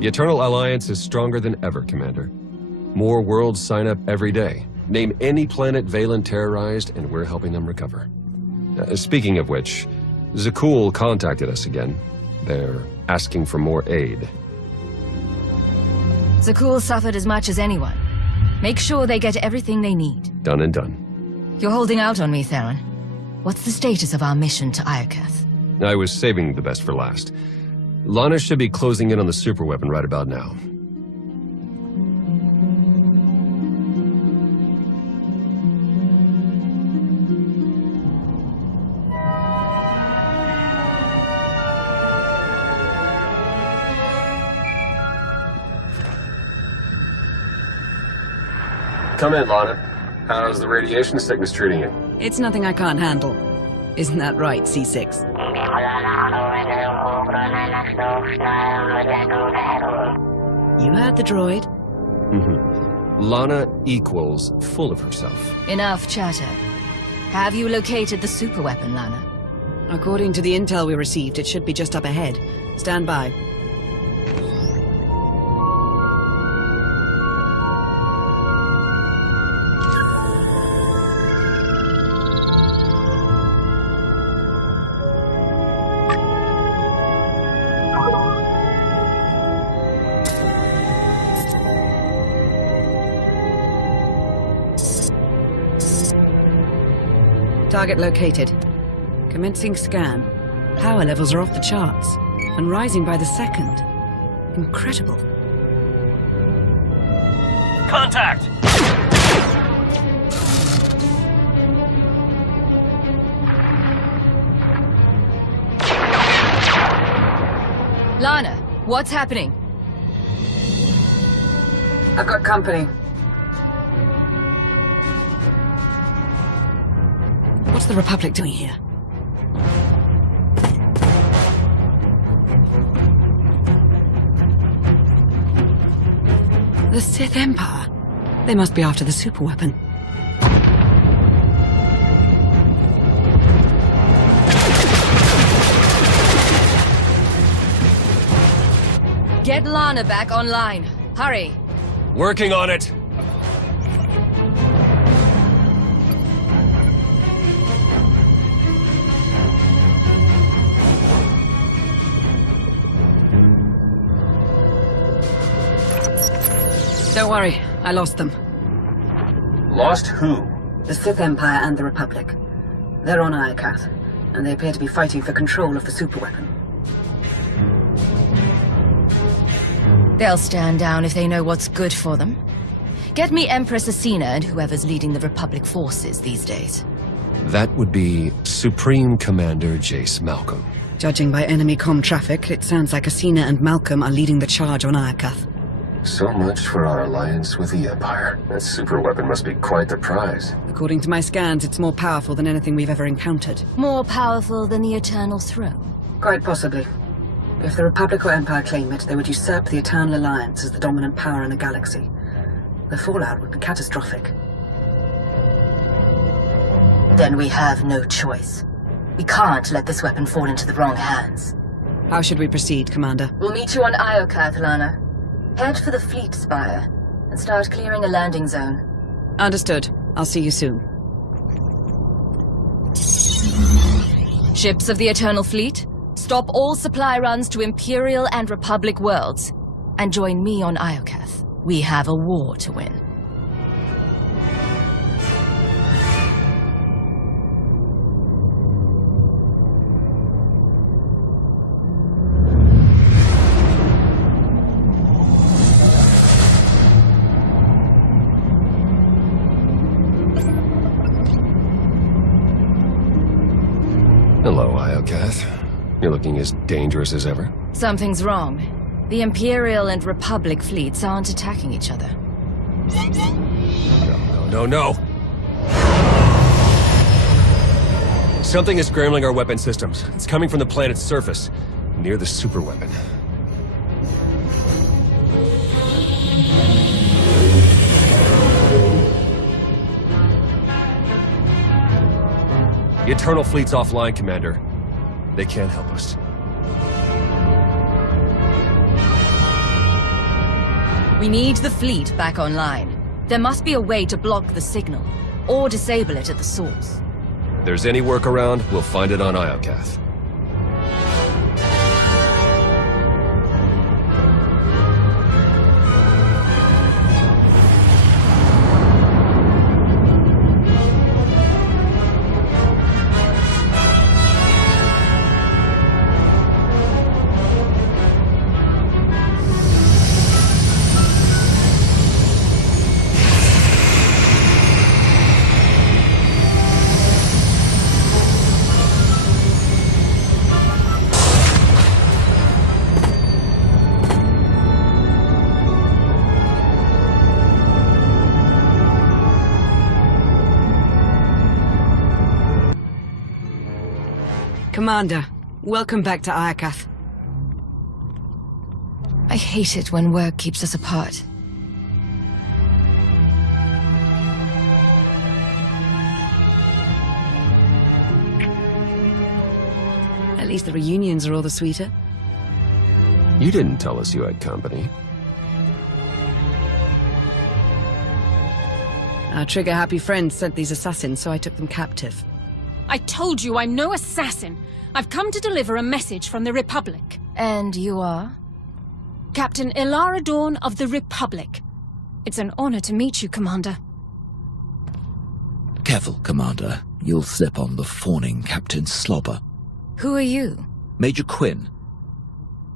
The Eternal Alliance is stronger than ever, Commander. More worlds sign up every day. Name any planet Valen terrorized, and we're helping them recover. Speaking of which, Zakul contacted us again. They're asking for more aid. Zakul suffered as much as anyone. Make sure they get everything they need. Done and done. You're holding out on me, Theron. What's the status of our mission to Iokath? I was saving the best for last. Lana should be closing in on the superweapon right about now. Come in, Lana. How's the radiation sickness treating you? It's nothing I can't handle. Isn't that right, C6? You heard the droid. Lana equals full of herself. Enough chatter. Have you located the superweapon, Lana? According to the intel we received, it should be just up ahead. Stand by. Target located. Commencing scan. Power levels are off the charts, and rising by the second. Incredible. Contact! Lana, what's happening? I've got company. What's the Republic doing here? The Sith Empire? They must be after the superweapon. Get Lana back online. Hurry. Working on it! Don't worry, I lost them. Lost who? The Sith Empire and the Republic. They're on Iokath, and they appear to be fighting for control of the superweapon. They'll stand down if they know what's good for them. Get me Empress Asina and whoever's leading the Republic forces these days. That would be Supreme Commander Jace Malcolm. Judging by enemy comm traffic, it sounds like Asina and Malcolm are leading the charge on Iokath. So much for our alliance with the Empire. That superweapon must be quite the prize. According to my scans, it's more powerful than anything we've ever encountered. More powerful than the Eternal Throne? Quite possibly. If the Republic or Empire claim it, they would usurp the Eternal Alliance as the dominant power in the galaxy. The fallout would be catastrophic. Then we have no choice. We can't let this weapon fall into the wrong hands. How should we proceed, Commander? We'll meet you on Iokath, Lana. Head for the fleet spire and start clearing a landing zone. Understood. I'll see you soon. Ships of the Eternal Fleet, stop all supply runs to Imperial and Republic worlds, and join me on Iokath. We have a war to win. Hello, Iokath. You're looking as dangerous as ever. Something's wrong. The Imperial and Republic fleets aren't attacking each other. No. Something is scrambling our weapon systems. It's coming from the planet's surface, near the superweapon. The Eternal Fleet's offline, Commander. They can't help us. We need the fleet back online. There must be a way to block the signal, or disable it at the source. If there's any workaround, we'll find it on Iokath. Commander, welcome back to Iokath. I hate it when work keeps us apart. At least the reunions are all the sweeter. You didn't tell us you had company. Our trigger-happy friends sent these assassins, so I took them captive. I told you I'm no assassin. I've come to deliver a message from the Republic. And you are? Captain Ilara Dawn of the Republic. It's an honor to meet you, Commander. Careful, Commander. You'll slip on the fawning Captain Slobber. Who are you? Major Quinn.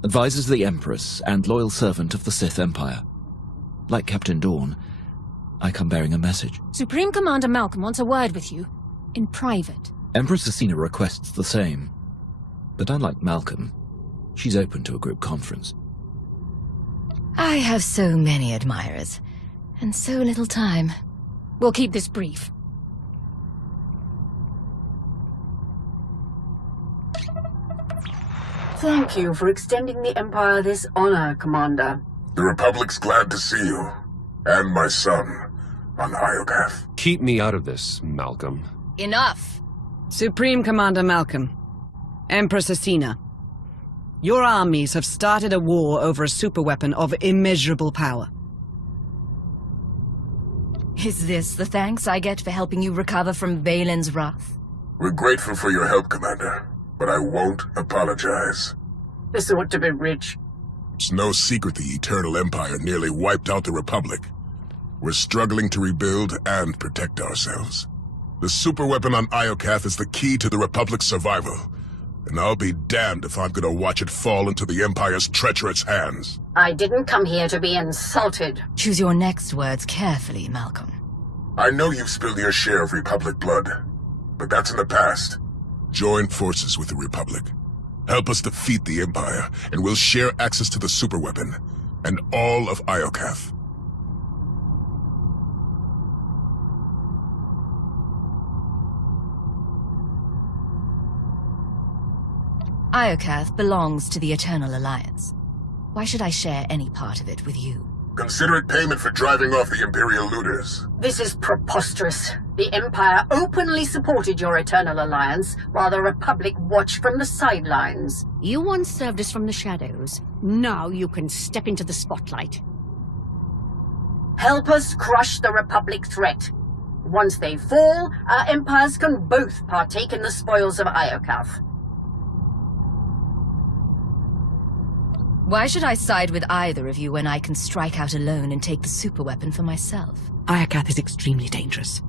Advisor to the Empress and loyal servant of the Sith Empire. Like Captain Dawn, I come bearing a message. Supreme Commander Malcolm wants a word with you. In private. Empress Asina requests the same. But unlike Malcolm, she's open to a group conference. I have so many admirers, and so little time. We'll keep this brief. Thank you for extending the Empire this honor, Commander. The Republic's glad to see you, and my son, on Iokath. Keep me out of this, Malcolm. Enough! Supreme Commander Malcolm, Empress Asina, your armies have started a war over a superweapon of immeasurable power. Is this the thanks I get for helping you recover from Valen's wrath? We're grateful for your help, Commander, but I won't apologize. This ought to be rich. It's no secret the Eternal Empire nearly wiped out the Republic. We're struggling to rebuild and protect ourselves. The superweapon on Iokath is the key to the Republic's survival, and I'll be damned if I'm gonna watch it fall into the Empire's treacherous hands. I didn't come here to be insulted. Choose your next words carefully, Malcolm. I know you've spilled your share of Republic blood, but that's in the past. Join forces with the Republic. Help us defeat the Empire, and we'll share access to the superweapon, and all of Iokath. Iokath belongs to the Eternal Alliance. Why should I share any part of it with you? Consider it payment for driving off the Imperial looters. This is preposterous. The Empire openly supported your Eternal Alliance, while the Republic watched from the sidelines. You once served us from the shadows. Now you can step into the spotlight. Help us crush the Republic threat. Once they fall, our empires can both partake in the spoils of Iokath. Why should I side with either of you when I can strike out alone and take the superweapon for myself? Iokath is extremely dangerous.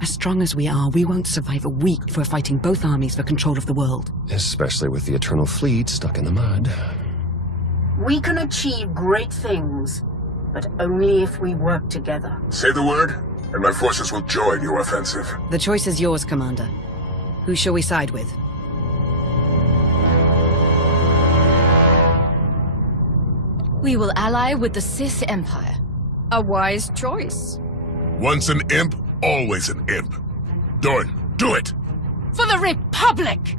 As strong as we are, we won't survive a week if we're fighting both armies for control of the world. Especially with the Eternal Fleet stuck in the mud. We can achieve great things, but only if we work together. Say the word, and my forces will join your offensive. The choice is yours, Commander. Who shall we side with? We will ally with the Sith Empire. A wise choice. Once an imp, always an imp. Dorn, do it! For the Republic!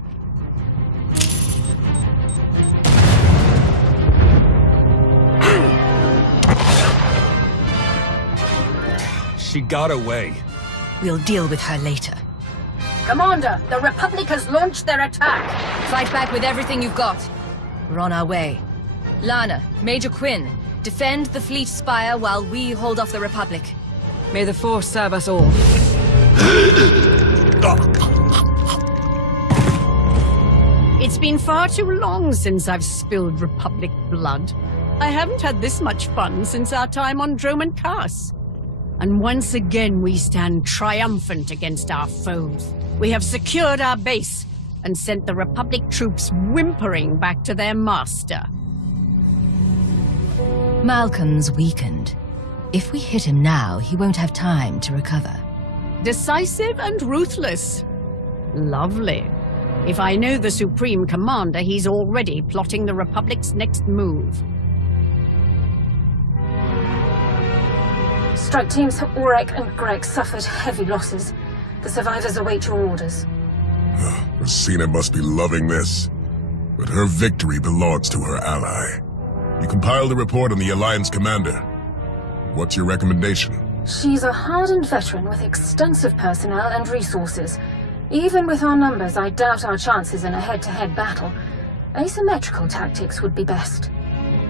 She got away. We'll deal with her later. Commander, the Republic has launched their attack. Fight back with everything you've got. We're on our way. Lana, Major Quinn, Defend the fleet spire while we hold off the Republic. May the Force serve us all. It's been far too long since I've spilled Republic blood. I haven't had this much fun since our time on Droman Kaas. And once again we stand triumphant against our foes. We have secured our base and sent the Republic troops whimpering back to their master. Malcolm's weakened. If we hit him now, he won't have time to recover. Decisive and ruthless. Lovely. If I know the Supreme Commander, he's already plotting the Republic's next move. Strike teams Aurek and Greg suffered heavy losses. The survivors await your orders. Rosina must be loving this. But her victory belongs to her ally. You compiled a report on the Alliance commander. What's your recommendation? She's a hardened veteran with extensive personnel and resources. Even with our numbers, I doubt our chances in a head-to-head battle. Asymmetrical tactics would be best.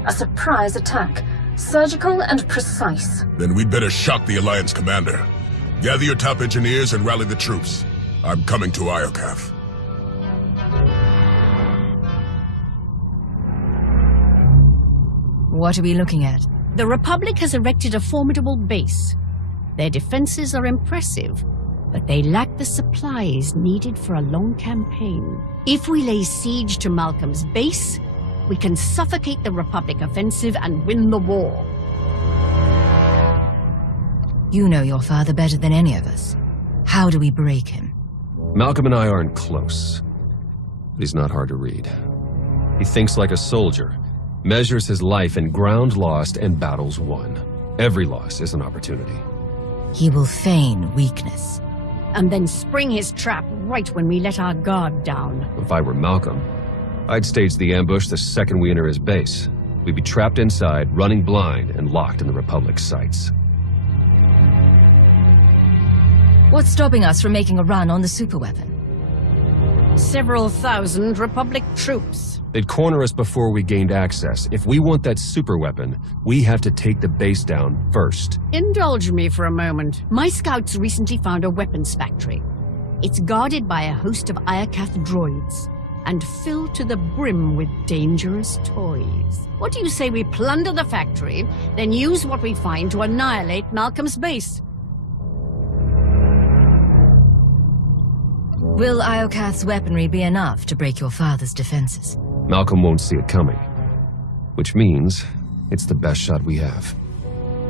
A surprise attack, surgical and precise. Then we'd better shock the Alliance commander. Gather your top engineers and rally the troops. I'm coming to Iokath. What are we looking at? The Republic has erected a formidable base. Their defenses are impressive, but they lack the supplies needed for a long campaign. If we lay siege to Malcolm's base, we can suffocate the Republic offensive and win the war. You know your father better than any of us. How do we break him? Malcolm and I aren't close. But he's not hard to read. He thinks like a soldier, measures his life in ground lost and battles won. Every loss is an opportunity. He will feign weakness. And then spring his trap right when we let our guard down. If I were Malcolm, I'd stage the ambush the second we enter his base. We'd be trapped inside, running blind, and locked in the Republic's sights. What's stopping us from making a run on the superweapon? Several thousand Republic troops. They'd corner us before we gained access. If we want that superweapon, we have to take the base down first. Indulge me for a moment. My scouts recently found a weapons factory. It's guarded by a host of Iokath droids and filled to the brim with dangerous toys. What do you say we plunder the factory, then use what we find to annihilate Malcolm's base? Will Iokath's weaponry be enough to break your father's defenses? Malcolm won't see it coming. Which means it's the best shot we have.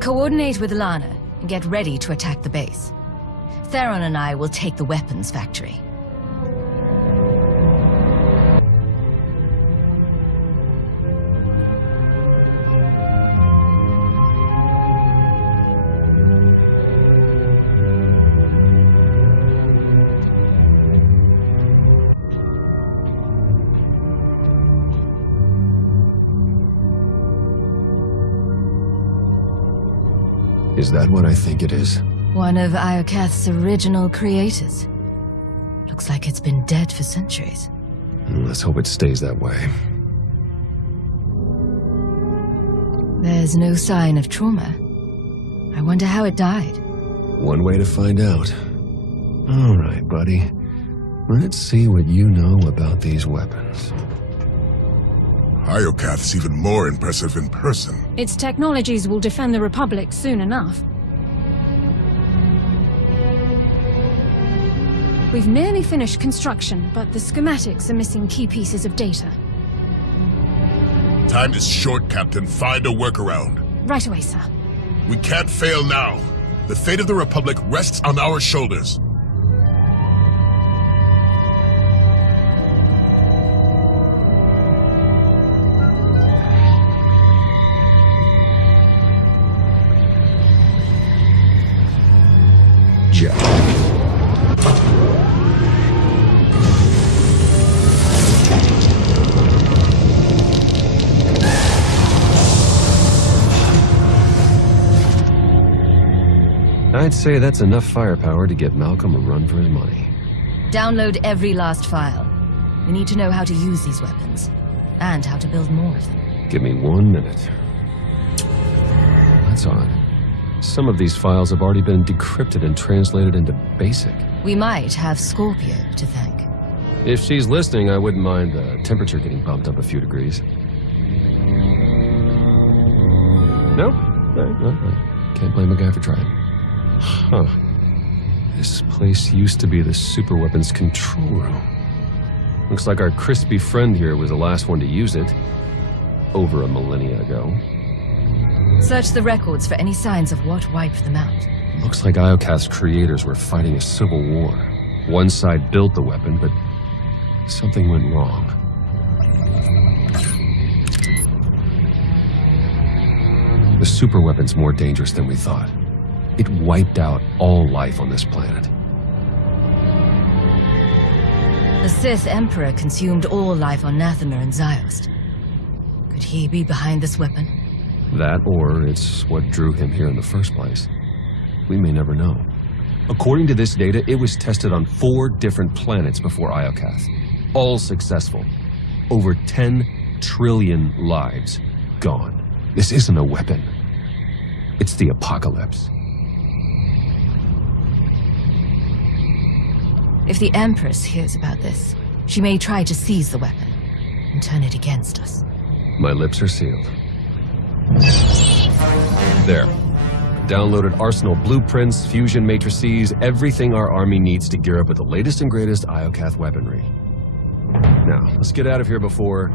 Coordinate with Lana and get ready to attack the base. Theron and I will take the weapons factory. Is that what I think it is? One of Iokath's original creators. Looks like it's been dead for centuries. Let's hope it stays that way. There's no sign of trauma. I wonder how it died. One way to find out. All right, buddy. Let's see what you know about these weapons. Iokath's even more impressive in person. Its technologies will defend the Republic soon enough. We've nearly finished construction, but the schematics are missing key pieces of data. Time is short, Captain. Find a workaround. Right away, sir. We can't fail now. The fate of the Republic rests on our shoulders. Jack. I'd say that's enough firepower to get Malcolm a run for his money. Download every last file. We need to know how to use these weapons, and how to build more of them. Give me 1 minute. That's odd. Some of these files have already been decrypted and translated into BASIC. We might have Scorpio to thank. If she's listening, I wouldn't mind the temperature getting bumped up a few degrees. No? Can't blame a guy for trying. Huh. This place used to be the superweapons control room. Looks like our crispy friend here was the last one to use it. Over a millennia ago. Search the records for any signs of what wiped them out. Looks like Iokath's creators were fighting a civil war. One side built the weapon, but something went wrong. The superweapon's more dangerous than we thought. It wiped out all life on this planet. The Sith Emperor consumed all life on Nathema and Ziost. Could he be behind this weapon? That, or it's what drew him here in the first place. We may never know. According to this data, it was tested on 4 different planets before Iokath. All successful. Over 10 trillion lives gone. This isn't a weapon. It's the apocalypse. If the Empress hears about this, she may try to seize the weapon and turn it against us. My lips are sealed. There. Downloaded arsenal blueprints, fusion matrices, everything our army needs to gear up with the latest and greatest Iokath weaponry. Now, let's get out of here before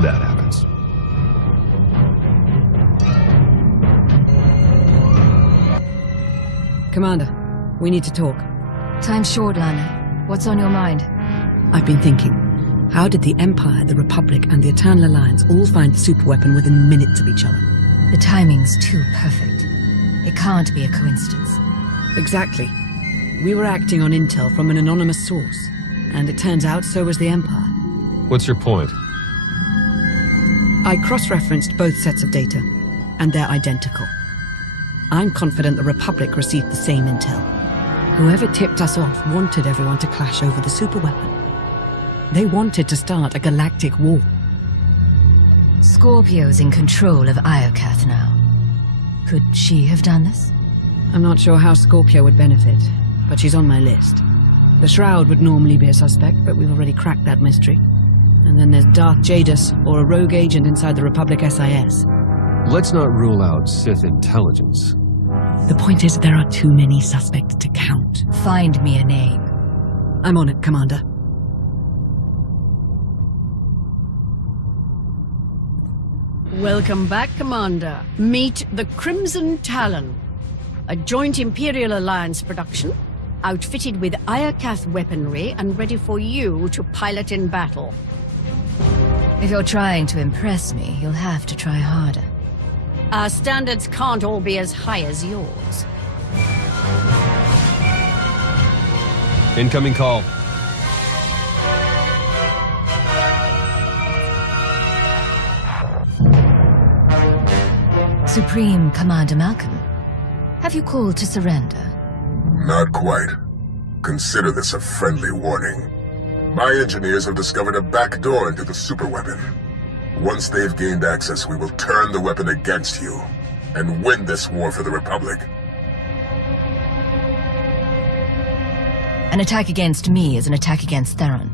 that happens. Commander, we need to talk. Time's short, Lana. What's on your mind? I've been thinking, how did the Empire, the Republic, and the Eternal Alliance all find the superweapon within minutes of each other? The timing's too perfect. It can't be a coincidence. Exactly. We were acting on intel from an anonymous source, and it turns out so was the Empire. What's your point? I cross-referenced both sets of data, and they're identical. I'm confident the Republic received the same intel. Whoever tipped us off wanted everyone to clash over the superweapon. They wanted to start a galactic war. Scorpio's in control of Iokath now. Could she have done this? I'm not sure how Scorpio would benefit, but she's on my list. The Shroud would normally be a suspect, but we've already cracked that mystery. And then there's Darth Jadis, or a rogue agent inside the Republic SIS. Let's not rule out Sith intelligence. The point is, there are too many suspects to count. Find me a name. I'm on it, Commander. Welcome back, Commander. Meet the Crimson Talon, a joint Imperial Alliance production, outfitted with Iokath weaponry and ready for you to pilot in battle. If you're trying to impress me, you'll have to try harder. Our standards can't all be as high as yours. Incoming call. Supreme Commander Malcolm, have you called to surrender? Not quite. Consider this a friendly warning. My engineers have discovered a back door into the superweapon. Once they've gained access, we will turn the weapon against you and win this war for the Republic. An attack against me is an attack against Theron.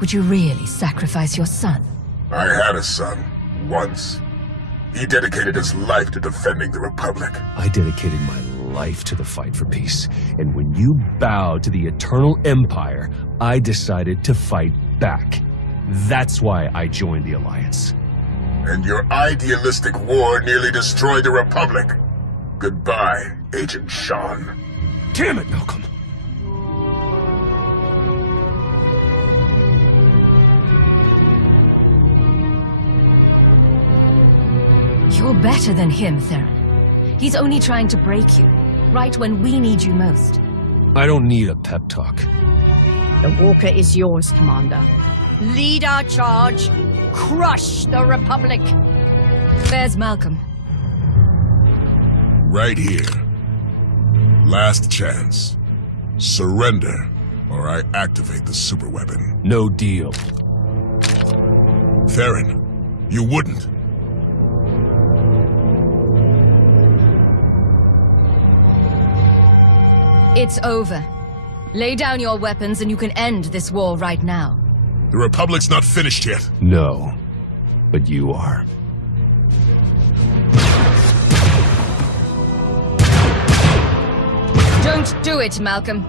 Would you really sacrifice your son? I had a son, once. He dedicated his life to defending the Republic. I dedicated my life to the fight for peace. And when you bowed to the Eternal Empire, I decided to fight back. That's why I joined the Alliance. And your idealistic war nearly destroyed the Republic. Goodbye, Agent Sean. Damn it, Malcolm. You're better than him, Theron. He's only trying to break you, right when we need you most. I don't need a pep talk. The Walker is yours, Commander. Lead our charge. Crush the Republic. There's Malcolm. Right here. Last chance. Surrender, or I activate the superweapon. No deal. Theron, you wouldn't. It's over. Lay down your weapons and you can end this war right now. The Republic's not finished yet. No, but you are. Don't do it, Malcolm.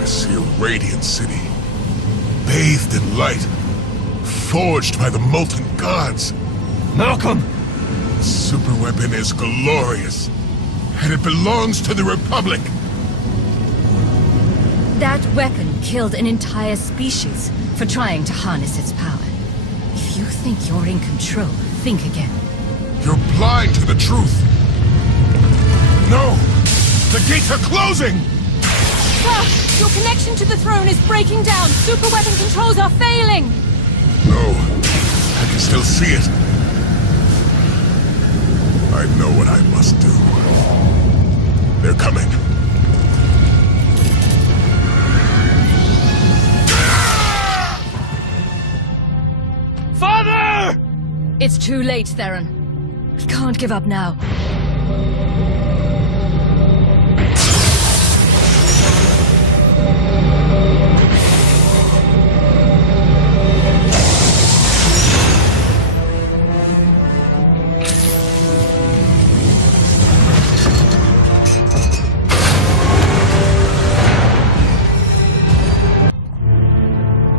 I see a radiant city, bathed in light, forged by the molten gods. Malcolm! The superweapon is glorious, and it belongs to the Republic. That weapon killed an entire species for trying to harness its power. If you think you're in control, think again. You're blind to the truth. No! The gates are closing! Sir, your connection to the throne is breaking down. Superweapon controls are failing. No, I can still see it. I know what I must do. They're coming. Father! It's too late, Theron. We can't give up now.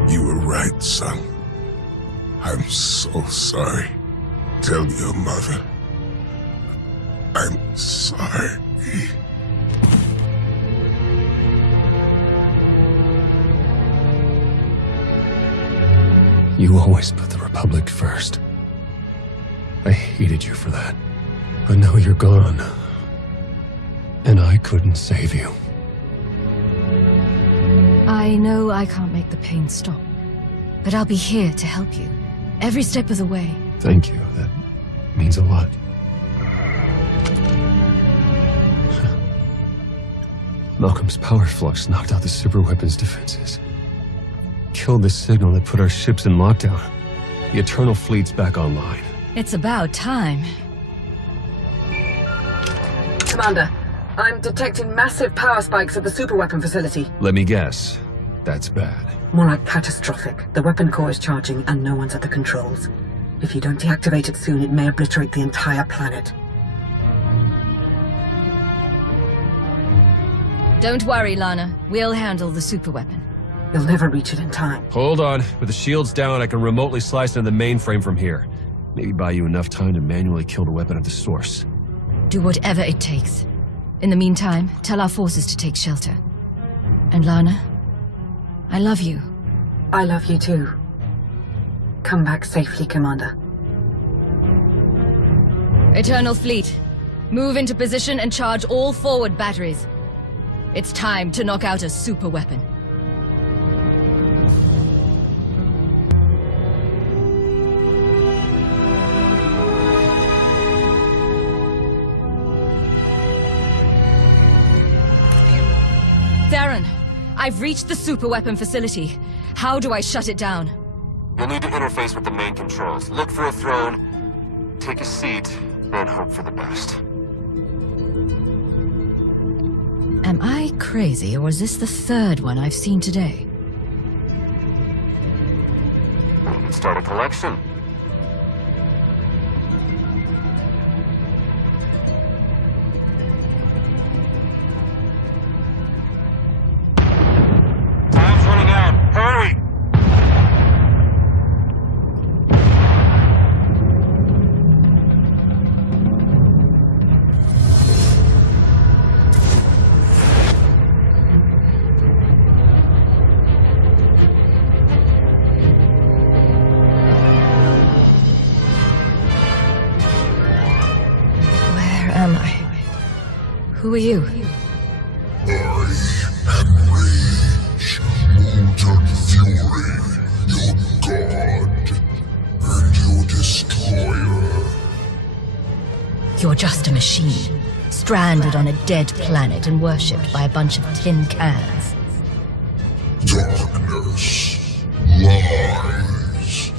You were right, son. I'm so sorry. Tell your mother. I'm sorry. You always put the Republic first. I hated you for that. But now you're gone. And I couldn't save you. I know I can't make the pain stop, but I'll be here to help you, every step of the way. Thank you. That means a lot. Malcolm's power flux knocked out the superweapon's defenses. Killed the signal that put our ships in lockdown. The Eternal Fleet's back online. It's about time. Commander, I'm detecting massive power spikes at the superweapon facility. Let me guess. That's bad. More like catastrophic. The weapon core is charging and no one's at the controls. If you don't deactivate it soon, it may obliterate the entire planet. Don't worry, Lana. We'll handle the superweapon. You'll never reach it in time. Hold on. With the shields down, I can remotely slice into the mainframe from here. Maybe buy you enough time to manually kill the weapon at the source. Do whatever it takes. In the meantime, tell our forces to take shelter. And Lana, I love you. I love you too. Come back safely, Commander. Eternal Fleet, move into position and charge all forward batteries. It's time to knock out a superweapon. Theron, I've reached the superweapon facility. How do I shut it down? You'll need to interface with the main controls. Look for a throne, take a seat, and hope for the best. Am I crazy, or is this the third one I've seen today? We can start a collection. Time's running out. Hurry! Who are you? I am Rage, Molten Fury, your god, and your destroyer. You're just a machine, stranded on a dead planet and worshipped by a bunch of tin cans. Darkness, lies,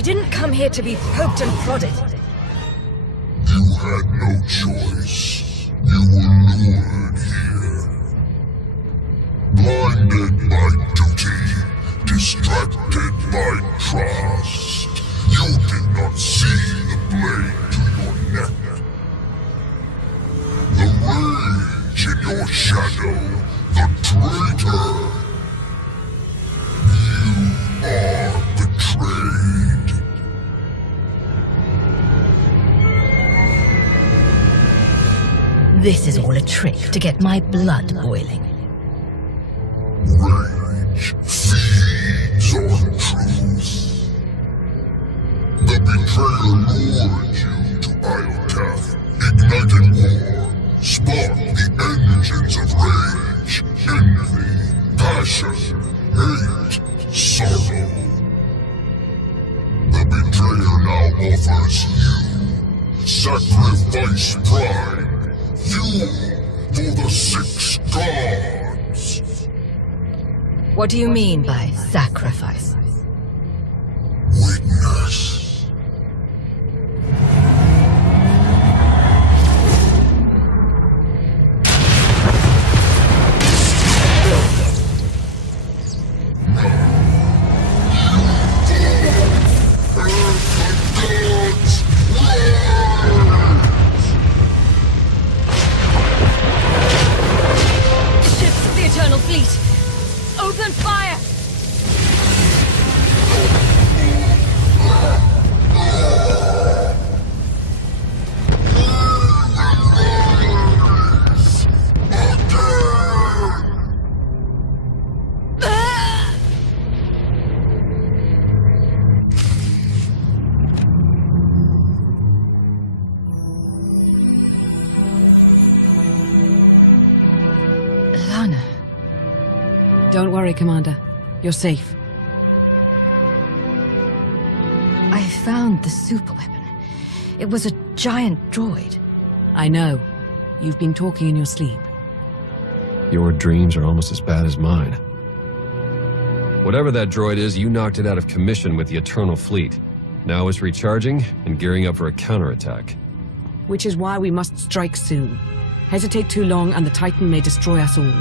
I didn't come here to be poked and prodded. You had no choice. You were lured here. Blinded by duty, distracted by trust. You did not see the blade to your neck. The rage in your shadow, the traitor. You are betrayed. This is all a trick to get my blood boiling. Rage feeds on truth. The betrayer lured you to Iokath, ignited war, sparked the engines of rage, envy, passion, hate, sorrow. The betrayer now offers you sacrifice pride, fuel for the 6 gods. What do you mean by sacrifice? Witness. Ships of the Eternal Fleet! Open fire! Lana. Don't worry, Commander. You're safe. I found the super weapon. It was a giant droid. I know. You've been talking in your sleep. Your dreams are almost as bad as mine. Whatever that droid is, you knocked it out of commission with the Eternal Fleet. Now it's recharging and gearing up for a counterattack. Which is why we must strike soon. Hesitate too long and the Titan may destroy us all.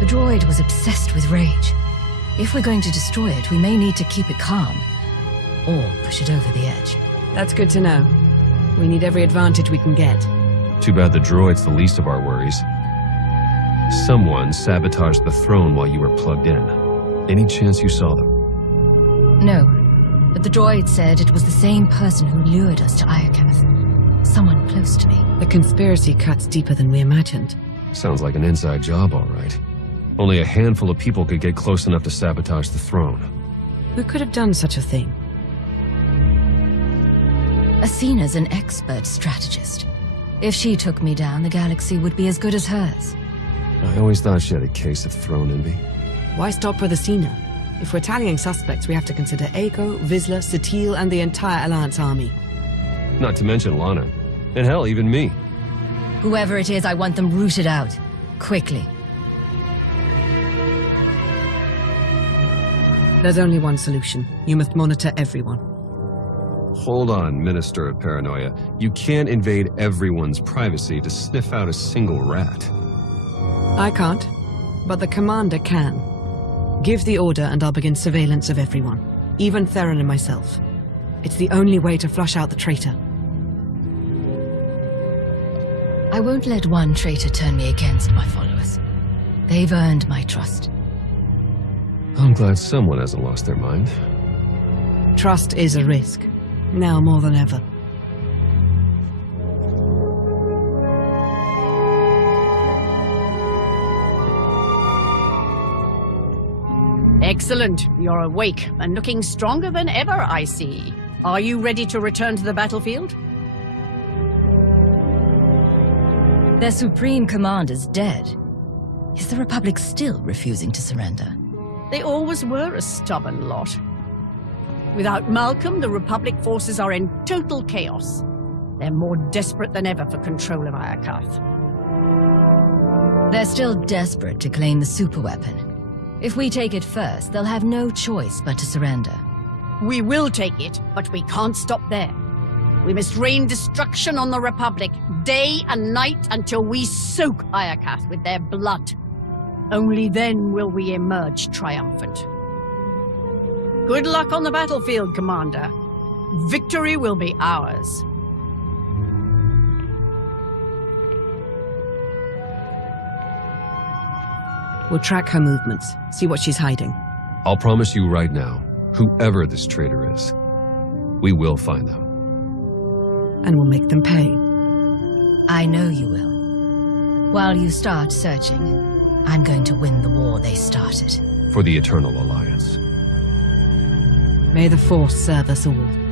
The droid was obsessed with rage. If we're going to destroy it, we may need to keep it calm. Or push it over the edge. That's good to know. We need every advantage we can get. Too bad the droid's the least of our worries. Someone sabotaged the throne while you were plugged in. Any chance you saw them? No, but the droid said it was the same person who lured us to Iokath. Someone close to me. The conspiracy cuts deeper than we imagined. Sounds like an inside job, all right. Only a handful of people could get close enough to sabotage the throne. Who could have done such a thing? Asena's an expert strategist. If she took me down, the galaxy would be as good as hers. I always thought she had a case of throne envy. Why stop with Asena? If we're tallying suspects, we have to consider Aiko, Vizsla, Satele, and the entire Alliance army. Not to mention Lana. And hell, even me. Whoever it is, I want them rooted out. Quickly. There's only one solution. You must monitor everyone. Hold on, Minister of Paranoia. You can't invade everyone's privacy to sniff out a single rat. I can't, but the commander can. Give the order and I'll begin surveillance of everyone, even Theron and myself. It's the only way to flush out the traitor. I won't let one traitor turn me against my followers. They've earned my trust. I'm glad someone hasn't lost their mind. Trust is a risk, now more than ever. Excellent. You're awake and looking stronger than ever, I see. Are you ready to return to the battlefield? Their supreme commander's dead. Is the Republic still refusing to surrender? They always were a stubborn lot. Without Malcolm, the Republic forces are in total chaos. They're more desperate than ever for control of Iokath. They're still desperate to claim the superweapon. If we take it first, they'll have no choice but to surrender. We will take it, but we can't stop there. We must rain destruction on the Republic, day and night, until we soak Iokath with their blood. Only then will we emerge triumphant. Good luck on the battlefield, Commander. Victory will be ours. We'll track her movements, see what she's hiding. I'll promise you right now, whoever this traitor is, we will find them. And we'll make them pay. I know you will. While you start searching, I'm going to win the war they started. For the Eternal Alliance. May the Force serve us all.